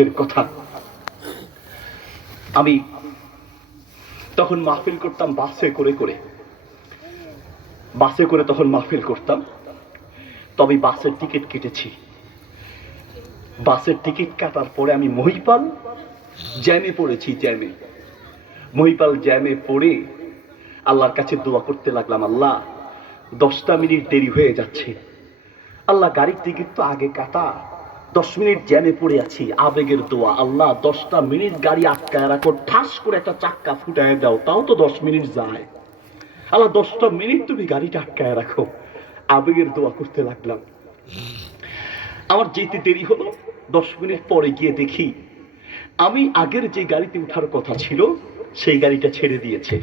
আগের কথা। আমি তখন মাহফিল করতাম বাসে করে করে। বাসে করে তখন মাহফিল করতাম। তবে বাসের টিকিট কেটেছি। বাসের টিকিট কাটার পরে আমি মহিপাল জ্যামে পড়েছি, জ্যামে। মহিপাল জ্যামে পড়ে আল্লাহর কাছে দোয়া করতে লাগলাম, আল্লাহ, দশটা মিনিট দেরি হয়ে যাচ্ছে। আল্লাহ গাড়ির টিকিট তো আগে কাটা। দশ মিনিট জ্যামে পড়ে আছি, আবেগের দোয়া। আল্লাহ, দশটা মিনিট গাড়ি আটকায় রাখো, ঠাস করে একটা চাক্কা ফুটায় দাও, তাও তো দশ মিনিট যায়। আল্লাহ, দশটা মিনিট তুমি গাড়িটা আটকায় রাখো। আবেগের দোয়া করতে লাগলাম। আমার যেতে দেরি হলো, দশ মিনিট পরে গিয়ে দেখি, আমি আগের যে গাড়িতে ওঠার কথা ছিল, সেই গাড়িটা ছেড়ে দিয়েছে।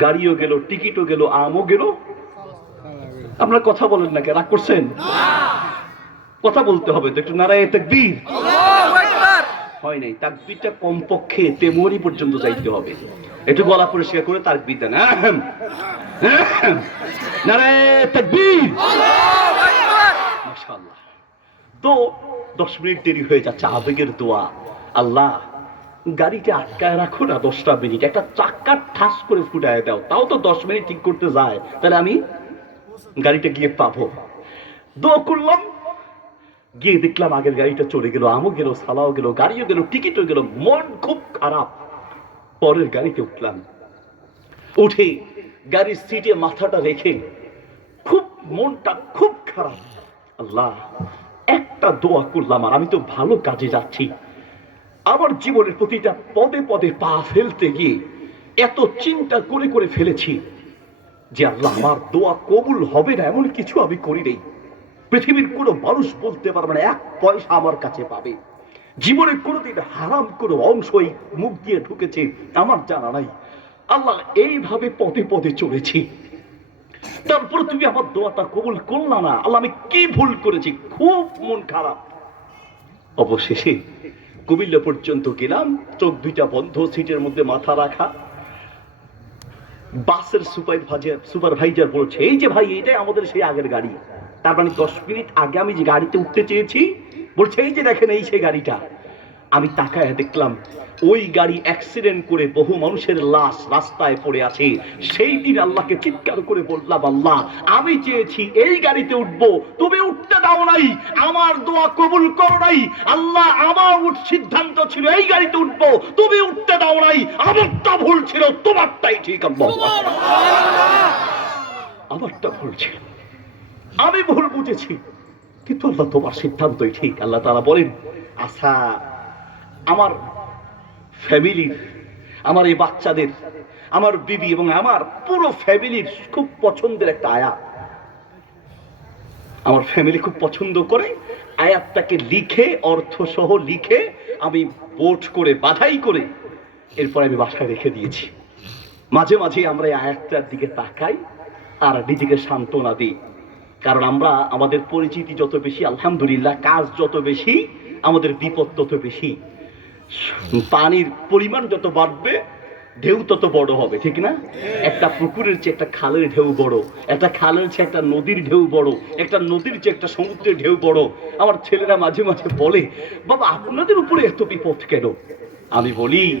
গাড়িও গেল, টিকিটও গেল, আমও গেল। আপনার কথা বলেন না কে রাগ করছেন? কথা বলতে হবে তো একটু নারায় তাকবীর। হয় নাই তাকবীরটা কমপক্ষে তেমরি পর্যন্ত যাইতে হবে। একটু গলা পরিষ্কার করে তার আহম। নারায় তাকবীর। মাশাআল্লাহ। তো দশ মিনিট দেরি হয়ে যাচ্ছে আবেগের দোয়া। আল্লাহ গাড়িটা আটকায় রাখো না দশটা মিনিট। একটা চাক্কা ঠাস করে ফুটায় দাও। তাও তো দশ মিনিট ঠিক করতে যায়। তাহলে আমি গাড়িটা গিয়ে পাবো। দোয়া করলাম। গিয়ে দেখলাম আগের গাড়িটা চলে গেল, আমও গেল সালাও গেল, গাড়িও গেল, টিকিটও গেল, মন খুব খারাপ। পরের গাড়িতে উঠলাম। উঠে গাড়ির সিটে মাথাটা রেখে খুব মনটা খুব খারাপ। আল্লাহ, একটা দোয়া করলাম আর আমি তো ভালো কাজে যাচ্ছি। আমার জীবনের প্রতিটা পদে পদে পা ফেলতে গিয়ে এত চিন্তা করে করে ফেলেছি যে আল্লাহ, আমার দোয়া কবুল হবে না, এমন কিছু আমি করি নেই পৃথিবীর কোনো মানুষ বলতে পারবে না, এক পয়সা আমার কাছে পাবে। জীবনে কোনোদিন হারাম কোনো অংশই মুখ দিয়ে ঢুকেছে, আমার জানা নাই। আল্লাহ এইভাবে পদে পদে চলেছি। তারপর তুমি আমার দোয়াটা কবুল করলা না, আল্লাহ আমি কি ভুল করেছি, খুব মন খারাপ। অবশেষে কুমিল্লা পর্যন্ত গেলাম, চোখ দুইটা বন্ধ, সিটের মধ্যে মাথা রাখা। বাসের সুপারভাইজার সুপারভাইজার বলছে, এই যে ভাই, এটাই আমাদের সেই আগের গাড়ি। তার মানে দশ মিনিট আগে আমি যে গাড়িতে উঠতে চেয়েছি বলছে এই যে দেখেন এই সেই গাড়িটা। আমি তাকায় দেখলাম ওই গাড়ি অ্যাক্সিডেন্ট করে বহু মানুষের লাশ রাস্তায় পড়ে আছে। সেই দিন আল্লাহকে চিৎকার করে বললাম আল্লাহ আমি চেয়েছি এই গাড়িতে উঠবো। তুমি উঠতে দাও নাই আমার দোয়া কবুল করো নাই। আল্লাহ আমার উঠ সিদ্ধান্ত ছিল এই গাড়িতে উঠবো। তুমি উঠতে দাও নাই আমারটা ভুল ছিল তোমারটাই ঠিক আল্লাহ। আমারটা ভুল ছিল। আমি ভুল বুঝেছি। কিন্তু আল্লাহ তোমার সিদ্ধান্তই ঠিক। আল্লাহ তারা বলেন আচ্ছা আমার ফ্যামিলির, আমার এই বাচ্চাদের, আমার বিবি এবং আমার পুরো ফ্যামিলির খুব পছন্দের একটা আয়াত। আমার ফ্যামিলি খুব পছন্দ করে আয়াতটাকে লিখে অর্থ সহ লিখে আমি বোট করে, বাধাই করে এরপর আমি বাসায় রেখে দিয়েছি। মাঝে মাঝে আমরা এই আয়াতটার দিকে তাকাই আর নিজেকে সান্ত্বনা দিই। কারণ আমরা আমাদের পরিচিতি যত বেশি, আলহামদুলিল্লাহ, কাজ যত বেশি, আমাদের বিপদ তত বেশি। পানির পরিমাণ যত বাড়বে, ঢেউ তত বড় হবে, ঠিক না? একটা পুকুরের চেয়ে একটা খালের ঢেউ বড়, একটা খালের চেয়ে একটা নদীর ঢেউ বড়, একটা নদীর চেয়ে একটা সমুদ্রের ঢেউ বড়। আমার ছেলেরা মাঝে মাঝে বলে, বাবা, আপনাদের উপরে এত বিপদ কেন? আমি বলি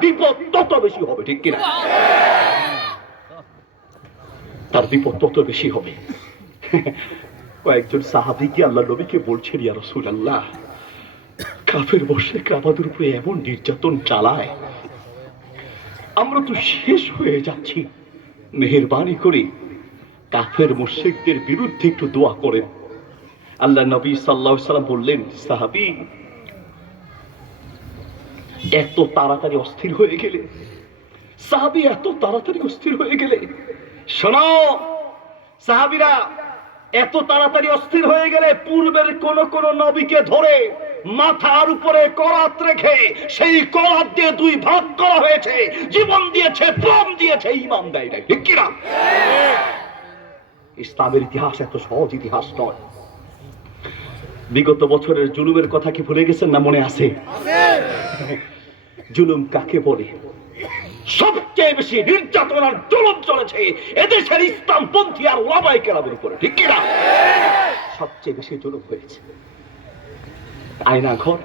বিপদ তত বেশি হবে, ঠিক কিনা? তার বিপদ তত বেশি হবে। কয়েকজন সাহাবিকে আল্লাহ নবীকে বলছেন, ইয়া রসুল আল্লাহ কাফের বসে আমাদের উপরে এমন নির্যাতন চালায়। আমরা তো শেষ হয়ে যাচ্ছি। মেহেরবানি করে। কাফের মুশরিকদের বিরুদ্ধে একটু দোয়া করেন। আল্লাহ নবী সাল্লাহ সাল্লাম বললেন, সাহাবি এত তাড়াতাড়ি অস্থির হয়ে গেলে, সাহাবি এত তাড়াতাড়ি অস্থির হয়ে গেলে, শোনো, সাহাবিরা এত তাড়াতাড়ি অস্থির হয়ে গেলে পূর্বের কোন কোন নবীকে ধরে মাথার উপরে করাত রেখে সেই করাত দিয়ে দুই ভাগ করা হয়েছে, জীবন দিয়েছে, প্রাণ দিয়েছে ইমাম দেয় নাই, ঠিক কিনা? ইসলামের ইতিহাস এত সহজ ইতিহাস নয়। বিগত বছরের জুলুমের কথা কি ভুলে গেছেন না মনে আছে? জুলুম কাকে বলে? সবচেয়ে বেশি নির্যাতন আর জুলুম চলেছে এদেশের ইসলামপন্থী আর ওলামাই কেরামের উপরে, ঠিক কিনা? সবচেয়ে বেশি জুলুম হয়েছে। আয়না ঘর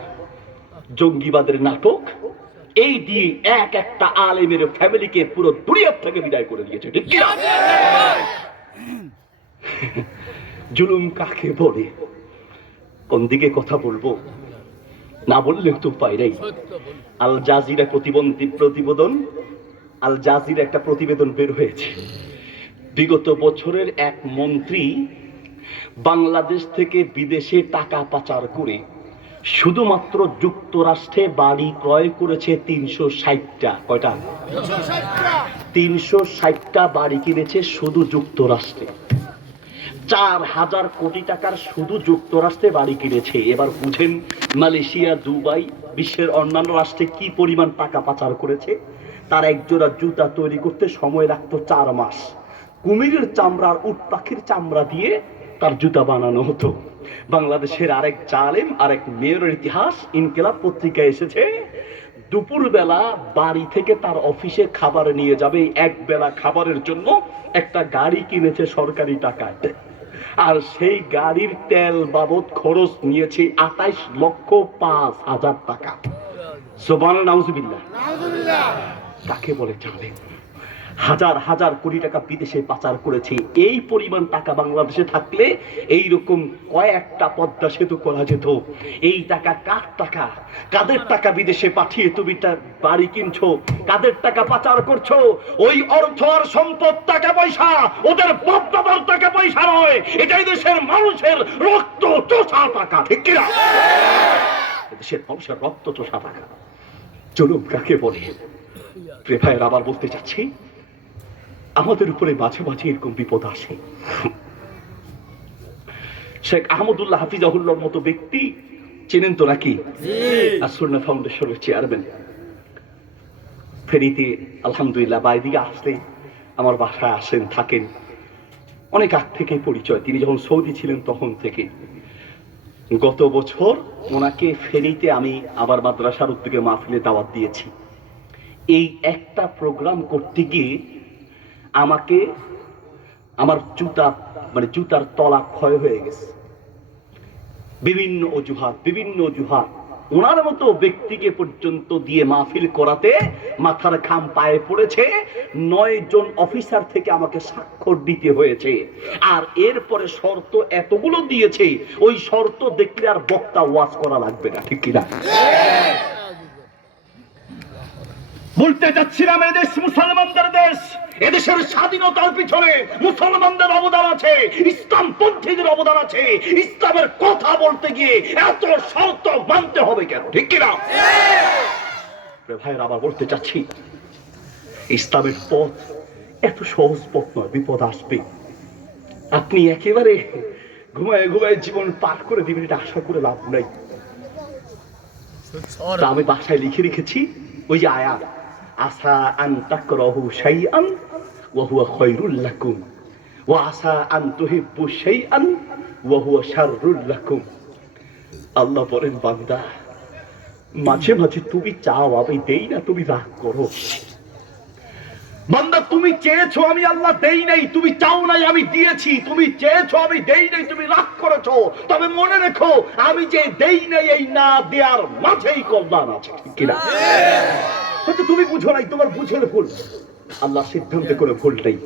জঙ্গিবাদের নাটক, এই দিয়ে এক একটা আলেমের ফ্যামিলিকে পুরো দুনিয়ার থেকে বিদায় করে দিয়েছে, ঠিক কিনা? জুলুম কাকে বলে? কোন দিকে কথা বলব? না বললেও তো উপায় নেই। আল জাজিরা প্রতিবন্ধী প্রতিবেদন আল জাজির একটা প্রতিবেদন বের হয়েছে। বিগত বছরের এক মন্ত্রী বাংলাদেশ থেকে বিদেশে টাকা পাচার করে শুধুমাত্র যুক্তরাষ্ট্রে বাড়ি ক্রয় করেছে তিনশো ষাটটা কয়টা? তিনশো ষাটটা বাড়ি কিনেছে শুধু যুক্তরাষ্ট্রে। চার হাজার কোটি টাকার শুধু যুক্তরাষ্ট্রে বাড়ি কিনেছে। এবার বুঝেন মালয়েশিয়া, দুবাই বিশ্বের অন্যান্য রাষ্ট্রে কি পরিমাণ টাকা পাচার করেছে। তার একজোড়া জুতা তৈরি করতে সময় লাগতো চার মাস। কুমিরের চামড়ার উট পাখির চামড়া দিয়ে তার জুতা বানানো হতো। বাংলাদেশের আরেক জালেম, আরেক মেয়রের ইতিহাস, ইনকেলাব পত্রিকায় এসেছে, দুপুরবেলা বাড়ি থেকে তার অফিসে খাবার নিয়ে যাবে। এক বেলা খাবারের জন্য একটা গাড়ি কিনেছে সরকারি টাকায়। আর সেই গাড়ির তেল বাবদ খরচ নিয়েছে আঠাইশ লক্ষ পাঁচ হাজার টাকা। সোবান নাউজবিল্লা কাকে বলে জানে হাজার হাজার কোটি টাকা বিদেশে পাচার করেছে। এই পরিমাণ টাকা বাংলাদেশে থাকলে এই রকম কয়েকটা পদ্মা সেতু করা যেত। এই টাকা কার টাকা? কাদের টাকা বিদেশে পাঠিয়ে তুমি বাড়ি কিনছো? কাদের টাকা পাচার করছ? ওই অর্থ আর সম্পদ টাকা পয়সা, ওদের বাপদাদার টাকা পয়সা নয়। এটাই দেশের মানুষের রক্ত চোষা টাকা, ঠিক কিনা দেশের মানুষের রক্ত চোষা টাকা। চলুন কাকে বলে? প্রিয় ভাইয়ের আবার বলতে চাচ্ছি আমাদের উপরে মাঝে মাঝে এরকম বিপদ আসে। শেখ আহমদুল্লাহ হাফিজাহুল্লার মতো ব্যক্তি চেনেন তো নাকি? আসুন্না ফাউন্ডেশনের চেয়ারম্যান। ফেরিতে আলহামদুলিল্লাহ বা এদিকে আসলে আমার বাসায় আসেন থাকেন। অনেক আগ থেকে পরিচয়। তিনি যখন সৌদি ছিলেন তখন থেকে। গত বছর ওনাকে ফেরিতে আমি আবার মাদ্রাসার উদ্যোগে মাহফিলে দাওয়াত দিয়েছি। এই একটা প্রোগ্রাম করতে গিয়ে আমাকে আমার জুতা মানে জুতার তলা ক্ষয় হয়ে গেছে। বিভিন্ন অজুহাত বিভিন্ন অজুহাত। ওনার মতো ব্যক্তিকে পর্যন্ত দিয়ে মাহফিল করাতে মাথার খাম পায়ে পড়েছে। নয় জন অফিসার থেকে আমাকে স্বাক্ষর দিতে হয়েছে। আর এরপরে শর্ত এতগুলো দিয়েছে, ওই শর্ত দেখলে আর বক্তা ওয়াজ করা লাগবে না, ঠিক কিনা? বলতে চাচ্ছিলাম এদেশ মুসলমানদের দেশ। এদেশের স্বাধীনতার পিছনে মুসলমানদের অবদান আছে ইসলাম পন্থীদের অবদান আছে। ইসলামের কথা বলতে গিয়ে এত শর্ত মানতে হবে কেন, ঠিক কিনা? ভাইয়ের, আবার বলতে চাচ্ছি, ইসলামের পথ এত সহজ পথ নয়, বিপদ আসবে। আপনি একেবারে ঘুমায় ঘুমায় জীবন পার করে দিবেন, এটা আশা করে লাভ নাই। আমি বাসায় লিখে রেখেছি, ওই যে আয়াত। আসা আন তাকরাহু শাইআন ওয়া হুয়া খায়রুল লাকুম। ওয়া আসা আন তুহিব্বু শাইআন ওয়া হুয়া শাররুল লাকুম। আল্লাহ বলেন, বান্দা, মাঝে মাঝে তুমি চাও আমি দেই না, তুমি রাগ করো। বান্দা, তুমি চেয়েছো আমি আল্লাহ দেই নাই, তুমি চাও নাই আমি দিয়েছি, তুমি চেয়েছো আমি দেই নাই, তুমি রাগ করেছ। তবে মনে রেখো, আমি যে দেই নাই এই না দেওয়ার মাঝেই কল্যাণ আছে, ঠিক কিনা? হয়তো তুমি বুঝো নাই, তোমার বুঝের ভুল। আল্লাহ সিদ্ধান্ত করে ভুল নেই।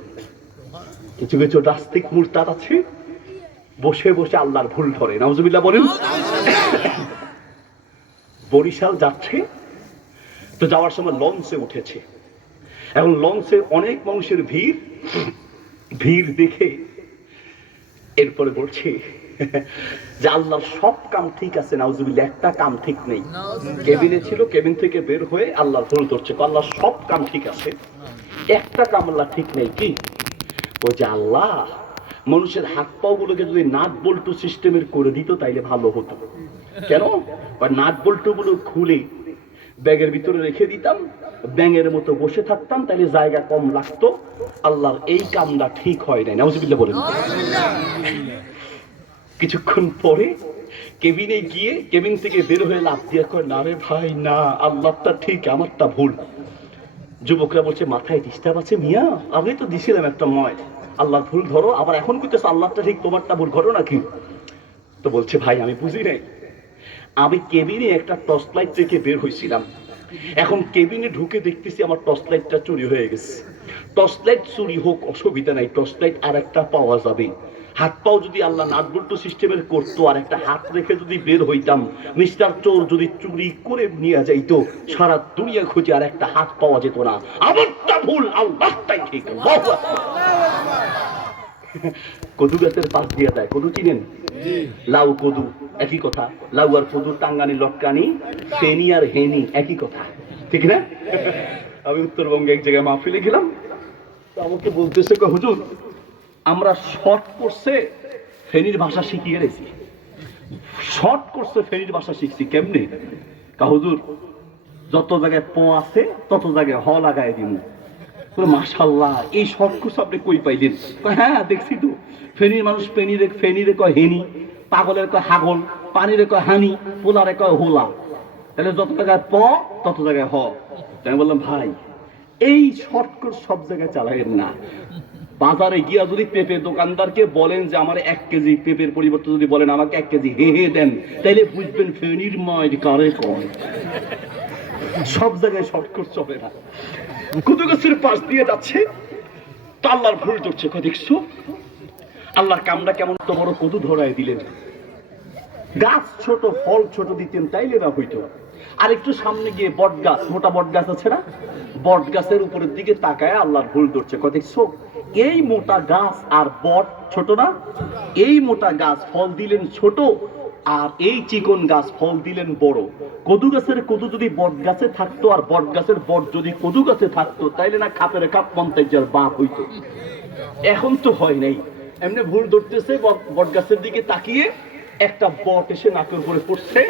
কিছু কিছু নাস্তিক মুরতাদ আছে, বসে বসে আল্লাহর ভুল ধরে। নাউজুবিল্লাহ বলেন, বরিশাল যাচ্ছে, তো যাওয়ার সময় লঞ্চে উঠেছে। এখন লঞ্চে অনেক মানুষের ভিড় ভিড় দেখে এরপরে বলছে যে আল্লাহর সব কাম ঠিক আছে নাউজুবিল্লাহ একটা কাম ঠিক নেই। কেবিনে ছিল কেবিন থেকে বের হয়ে আল্লাহর ভুল ধরছে। আল্লাহর সব কাম ঠিক আছে একটা কাম আল্লাহ ঠিক নেই কি? ও যে আল্লাহ মানুষের হাত পাও গুলোকে যদি নাট বল্টু সিস্টেমের করে দিত তাইলে ভালো হতো। কেন? নাট বল্টুগুলো খুলে ব্যাগের ভিতরে রেখে দিতাম ব্যাঙের মতো বসে থাকতাম তাহলে জায়গা কম লাগতো। আল্লাহর এই কামটা ঠিক হয় নাই। নাউজুবিল্লাহ বলেন। কিছুক্ষণ পরে কেবিনে গিয়ে কেবিন থেকে বের হয়ে লাভ দিয়ে কয়, না রে ভাই, না, আল্লাহটা ঠিক, আমারটা ভুল। যুবকরা বলছে, মাথায় ডিস্টার্ব আছে মিয়া? আমি তো দিছিলাম একটা ময়। আল্লাহর ভুল ধরো, আবার এখন কইতেছে আল্লাহটা ঠিক, তোমারটা ভুল ঘটো নাকি তো বলছে, ভাই, আমি বুঝি নাই। আমি কেবিনে একটা টর্চ লাইট থেকে বের হয়েছিলাম এখন কেবিনে ঢুকে দেখতেছি আমার টর্চ লাইটটা চুরি হয়ে গেছে। টর্চ লাইট চুরি হোক, অসুবিধা নাই, টর্চ লাইট আর একটা পাওয়া যাবে। হাত পাও যদি আল্লাহ নাটবল্টু সিস্টেমের করতো আর একটা হাত রেখে যদি বের হইতাম মিস্টার চোর যদি চুরি করে নিয়ে যাইতো সারা দুনিয়া খুঁজে আর একটা হাত পাওয়া যেত না। আমারটা ভুল আল্লাহটাই ঠিক। কদু গাছের পাশ দিয়ে দেয় কদু চিনেন? লাউ কদু একই কথা। লাউ আর কদু টাঙ্গানি লটকানি ফেনি আর হেনি একই কথা। ঠিক না? আমি উত্তরবঙ্গে এক জায়গায় মাহফিলে গেলাম। তো আমাকে বলতেছে হুজুর আমরা শর্ট করছে ফেনির ভাষা শিখিয়ে রেছি শর্ট করছে ফেনির ভাষা শিখছি কেমনে? কা হুজুর, যত জায়গায় প আছে, তত জায়গায় হ লাগাই দিব মাশাল্লাহ, এই শর্ট কোর্স আপনি কই পাইলেন? হ্যাঁ দেখছি তো। ফেনীর মানুষ পেনিরে ফেনিরে কয় হেনি, পাগলের কয় হাগল, পানিরে কয় হানি, পোলারে কয় হোলা। তাহলে যত জায়গায় প, তত জায়গায় হ। তাই বললাম, ভাই, এই শর্ট সব জায়গায় চালাইেন না। বাজারে গিয়া যদি পেঁপে দোকানদারকে বলেন যে আমার এক কেজি পেঁপের পরিবর্তে যদি বলেন আমাকে এক কেজি, হে হে, দেন, তাইলে বুঝবেন ফেনির ময় কারে কয়। সব জায়গায় শর্ট কোর্স চলে না। কুদু গাছের পাশ দিয়ে যাচ্ছে, তো আল্লাহর ভুল ধরছে। কয়, দেখছ? আল্লাহর কামটা কেমন তো বড় কদু ধরায় দিলেন। গাছ ছোট, ফল ছোট দিতেন, তাইলে না হইতো। আর একটু সামনে গিয়ে বট গাছ মোটা বট গাছ আছে না? বট গাছের উপরের দিকে তাকায় আল্লাহর ভুল ধরছে। কয়, দেখছ? এই মোটা গাছ আর বট ছোট না? এই মোটা গাছ ফল দিলেন ছোট আর এই চিকন গাছ ফল দিলেন বড়। কদু গাছের কদু যদি বট গাছে থাকতো আর বট গাছের বট যদি কদু গাছে থাকতো, তাইলে না খাপের কাপ মন্তাইজার বাপ হইতো। এখন তো হয় নাই। এমনি ভুল ধরতেছে বট গাছের দিকে তাকিয়ে একটা বট এসে নাকের উপরে পড়ছে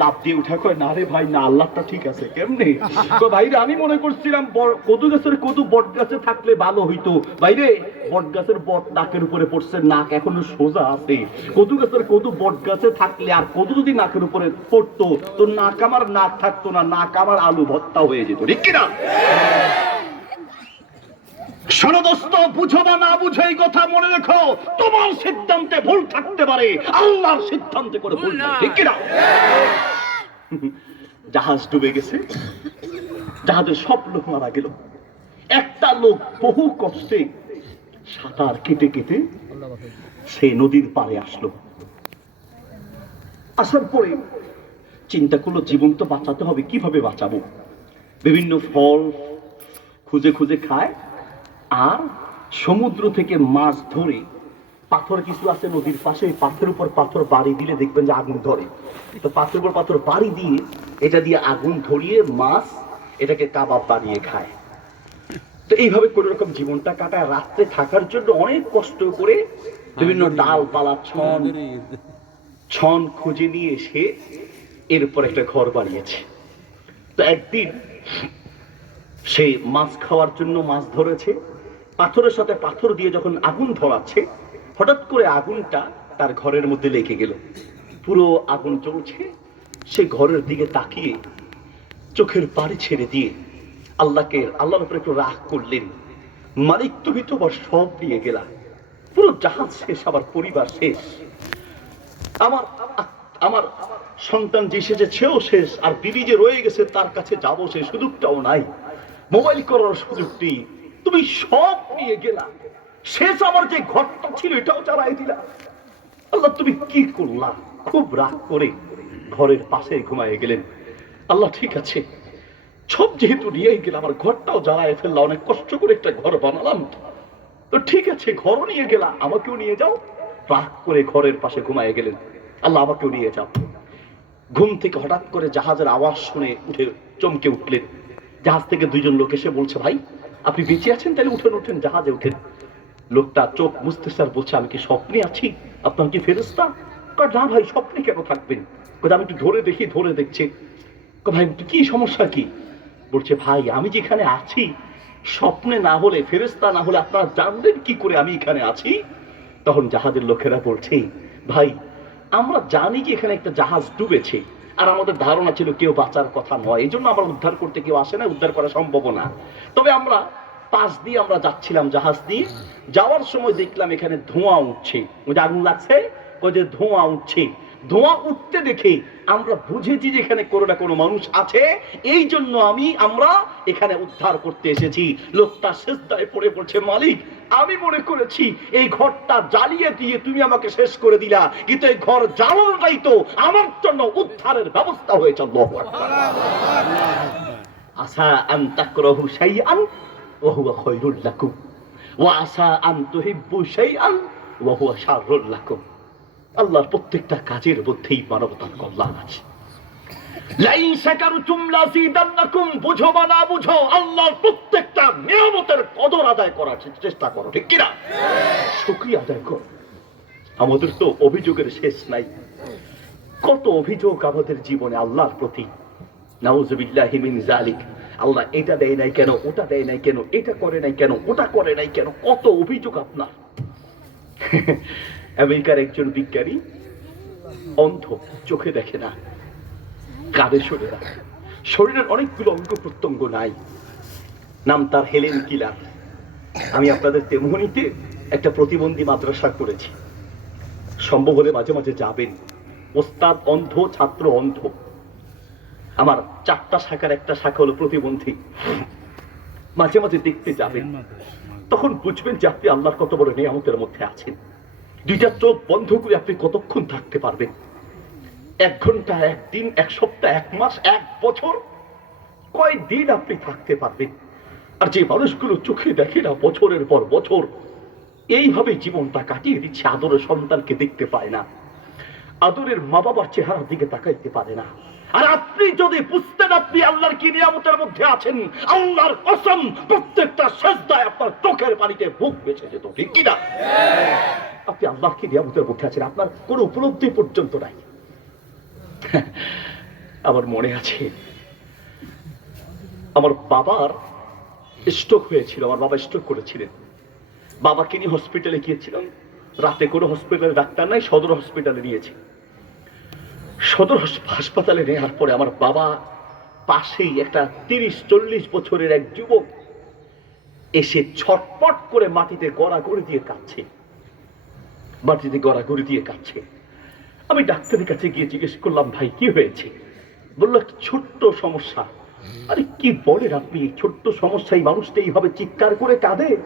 লাভ দিয়ে উঠা কয়, না রে ভাই, না, আল্লাহটা ঠিক আছে, কেমনে? তো ভাইরে, আমি মনে করছিলাম কদু গাছের কদু বট গাছে থাকলে ভালো হইতো। ভাইরে, বট গাছের বট নাকের উপরে পড়ছে, নাক এখনও সোজা আছে। কদু গাছের কদু বট গাছে থাকলে আর কদু যদি নাকের উপরে পড়তো, তো নাক আমার নাক থাকতো না, নাক আমার আলু ভর্তা হয়ে যেত। ঠিক কিনা? শোনো বুঝো বা না বুঝো, এই কথা মনে রেখো। তোমার সিদ্ধান্তে ভুল থাকতে পারে, আল্লাহর সিদ্ধান্তে করে ভুল ঠিক কিনা? জাহাজ ডুবে গেছে, জাহাজের সব লোক মারা গেল। একটা লোক বহু কষ্টে সাঁতার কেটে কেটে সে নদীর পাড়ে আসলো। আসার পরে চিন্তা করল, জীবন তো বাঁচাতে হবে, কীভাবে বাঁচাবো? বিভিন্ন ফল খুঁজে খুঁজে খায় আর সমুদ্র থেকে মাছ ধরে পাথর কিছু আছে নদীর পাশে পাথরের উপর পাথর বাড়ি দিলে দেখবেন যে আগুন ধরে। তো পাথরের উপর পাথর বাড়ি দিয়ে এটা দিয়ে আগুন ধরিয়ে মাছ এটাকে কাবাব বানিয়ে খায়। তো এইভাবে কোনো রকম জীবনটা কাটায়। রাত্রে থাকার জন্য অনেক কষ্ট করে বিভিন্ন ডালপালা ছন ছন খুঁজে নিয়ে এসে এরপর একটা ঘর বানিয়েছে। তো একদিন সে মাছ খাওয়ার জন্য মাছ ধরেছে। পাথরের সাথে পাথর দিয়ে যখন আগুন ধরাচ্ছে, হঠাৎ করে আগুনটা তার ঘরের মধ্যে লেগে গেল। পুরো আগুন জ্বলছে, সে ঘরের দিকে তাকিয়ে চোখের পাড়ি ছেড়ে দিয়ে আল্লাহকে, আল্লাহর উপরে একটু রাগ করলেন। মালিক তুমি তোমার সব নিয়ে গেলা। পুরো জাহাজ শেষ, আবার পরিবার শেষ। আমার আমার সন্তান যে সেও শেষ, আর বিবি যে রয়ে গেছে, তার কাছে যাব সে সুযোগটাও নাই। মোবাইল করার সুযোগটি তুমি সব নিয়ে গেলা। শেষ আমার যে ঘরটা ছিল, এটাও চালাই দিলা। আল্লাহ, তুমি কি করলা? খুব রাগ করে ঘরের পাশে ঘুমায় গেলেন। আল্লাহ, ঠিক আছে। সব যেহেতু নিয়েই গেলাম আমার ঘরটাও জ্বালায় ফেললাম অনেক কষ্ট করে একটা ঘর বানালাম তো। ঠিক আছে, ঘরও নিয়ে গেলা, আমাকেও নিয়ে যাও। রাগ করে ঘরের পাশে ঘুমায় গেলেন। আল্লাহ, আমাকেও নিয়ে যাও। ঘুম থেকে হঠাৎ করে জাহাজের আওয়াজ শুনে উঠে চমকে উঠলেন। জাহাজ থেকে দুইজন লোক এসে বলছে, ভাই আপনি বেঁচে আছেন, তাহলে উঠেন উঠেন, জাহাজে উঠেন। লোকটা চোখ মুছতে স্যার বলছে, আমি কি স্বপ্নে আছি? আপনার কি ফেরস্তা না ভাই, স্বপ্নে কেন থাকবেন? কোথায় আমি একটু ধরে দেখি, ধরে দেখছি। ভাই, কি সমস্যা কি? বলছে, ভাই, আমি যেখানে আছি, স্বপ্নে না হলে ফেরেস্তা না হলে আপনারা জানলেন কি করে আমি এখানে আছি? তখন জাহাজের লোকেরা বলছে, ভাই, আমরা জানি যে এখানে একটা জাহাজ ডুবেছে। আর আমাদের ধারণা ছিল কেউ বাঁচার কথা নয়। এই জন্য আমরা উদ্ধার করতে কেউ আসে না উদ্ধার করা সম্ভব না। তবে আমরা পাশ দিয়ে আমরা যাচ্ছিলাম জাহাজ দিয়ে। যাওয়ার সময় দেখলাম এখানে ধোঁয়া উঠছে। ওই যে আগুন লাগছে, ওই যে ধোঁয়া উঠছে। ধোঁয়া উঠতে দেখে আমরা বুঝেছি যে এখানে কোনো না কোনো মানুষ আছে। এই জন্য আমি, আমরা এখানে উদ্ধার করতে এসেছি। লোকটা শেষদায় পড়ে পড়ছে, মালিক, আমি মনে করেছি এই ঘরটা জ্বালিয়ে দিয়ে তুমি আমাকে শেষ করে দিলা, কিন্তু এই ঘর জ্বালানোটাই তো আমার জন্য উদ্ধারের ব্যবস্থা হয়েছে। আসা আন তাকরাহু শাইআন, ওয়া হুয়া খায়রুল লাকুম। ওয়া আসা আন তুহিব্বু শাইআন আল্লাহর প্রত্যেকটা কাজের মধ্যেই মানবতার কল্যাণ আছে। আল্লাহর প্রত্যেকটা কদর আদায় করার চেষ্টা করো আদায় আমাদের তো অভিযোগের শেষ নাই। কত অভিযোগ আমাদের জীবনে আল্লাহর প্রতি। জালিক আল্লাহ এটা দেয় নাই কেন, ওটা দেয় নাই কেন, এটা করে নাই কেন, ওটা করে নাই কেন, কত অভিযোগ আপনার। আমেরিকার একজন বিজ্ঞানী অন্ধ চোখে দেখে না কাঁধে সরে না। শরীরের অনেকগুলো অঙ্গ প্রত্যঙ্গ নাই। নাম তার হেলেন কিলা আমি আপনাদের তেমনিতে একটা প্রতিবন্ধী মাদ্রাসা করেছি। সম্ভব হলে মাঝে মাঝে যাবেন। ওস্তাদ অন্ধ ছাত্র অন্ধ। আমার চারটা শাখার একটা শাখা হলো প্রতিবন্ধী। মাঝে মাঝে দেখতে যাবেন। তখন বুঝবেন যে আপনি আল্লাহর কত বড় নিয়ামতের মধ্যে আছেন। দুইটা চোখ বন্ধ করে আপনি কতক্ষণ থাকতে পারবেন? এক ঘণ্টা একদিন এক সপ্তাহ, এক মাস, এক বছর? কয় দিন আপনি থাকতে পারবেন? আর যে মানুষগুলো চোখে দেখে না বছরের পর বছর, এইভাবে জীবনটা কাটিয়ে দিচ্ছে, আদরের সন্তানকে দেখতে পায় না। আদরের মা বাবার চেহারার দিকে তাকাইতে পারে না। আর আপনি যদি বুঝতেন আপনি আল্লাহর কি নিয়ামতের মধ্যে আছেন আল্লাহর কসম প্রত্যেকটা সেজদায় আপনার চোখের পানিতে বুক বেঁচে যেত ঠিক কিনা? আপনি আল্লাহর কি নিয়ামতের মধ্যে আছেন? আপনার কোনো উপলব্ধি পর্যন্ত নাই। আমার মনে আছে আমার বাবার স্ট্রোক হয়েছিল আমার বাবা স্ট্রোক করেছিলেন। বাবাকে নিয়ে হসপিটালে গিয়েছিলাম। রাতে কোনো হসপিটালে ডাক্তার নাই সদর হসপিটালে নিয়েছি। সদর হাসপাতালে নেওয়ার পরে আমার বাবা পাশেই একটা তিরিশ, চল্লিশ বছরের এক যুবক এসে ছটপট করে মাটিতে গড়া গড়াগড়ি দিয়ে কাঁদছে। মাটিতে গড়া গড়াগড়ি দিয়ে কাঁদছে। আমি ডাক্তারের কাছে গিয়ে জিজ্ঞেস করলাম, ভাই, কি হয়েছে? বলল, একটা ছোট্ট সমস্যা। আরে, কি বলেন আপনি? ছোট্ট সমস্যা, এই মানুষটা এইভাবে চিৎকার করে কাঁদে?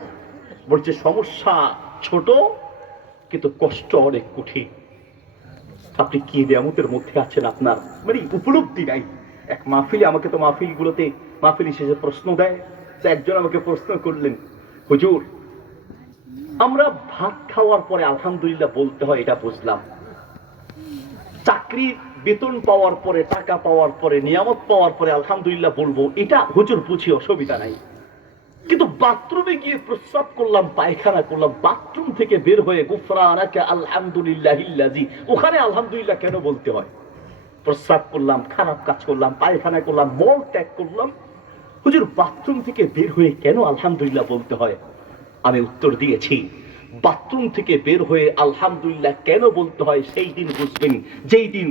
বলছে, সমস্যা ছোট, কিন্তু কষ্ট অনেক কঠিন। আপনি কি নিয়ামতের মধ্যে আছেন আপনার? মানে উপলব্ধি নাই। এক মাহফিলে আমাকে তো মাহফিল গুলোতে মাহফিল শেষে প্রশ্ন দেয় তো একজন আমাকে প্রশ্ন করলেন, হুজুর, আমরা ভাত খাওয়ার পরে আলহামদুলিল্লাহ বলতে হয়, এটা বুঝলাম। চাকরির বেতন পাওয়ার পরে, টাকা পাওয়ার পরে, নিয়ামত পাওয়ার পরে আলহামদুলিল্লাহ বলব, এটা হুজুর বুঝি অসুবিধা নাই। কিন্তু বাথরুমে গিয়ে প্রস্রাব করলাম, পায়খানা করলাম, বাথরুম থেকে বের হয়ে গুফরানাকা আলহামদুলিল্লাহিল্লাজি ওখানে আলহামদুলিল্লাহ কেন বলতে হয়? প্রস্রাব করলাম, খারাপ কাজ করলাম, পায়খানা করলাম, মল ত্যাগ করলাম। হুজুর, বাথরুম থেকে বের হয়ে কেন আলহামদুলিল্লাহ বলতে হয়? আমি উত্তর দিয়েছি, বাথরুম থেকে বের হয়ে আলহামদুলিল্লাহ কেন বলতে হয় সেই দিন বুঝবেন, যেই দিন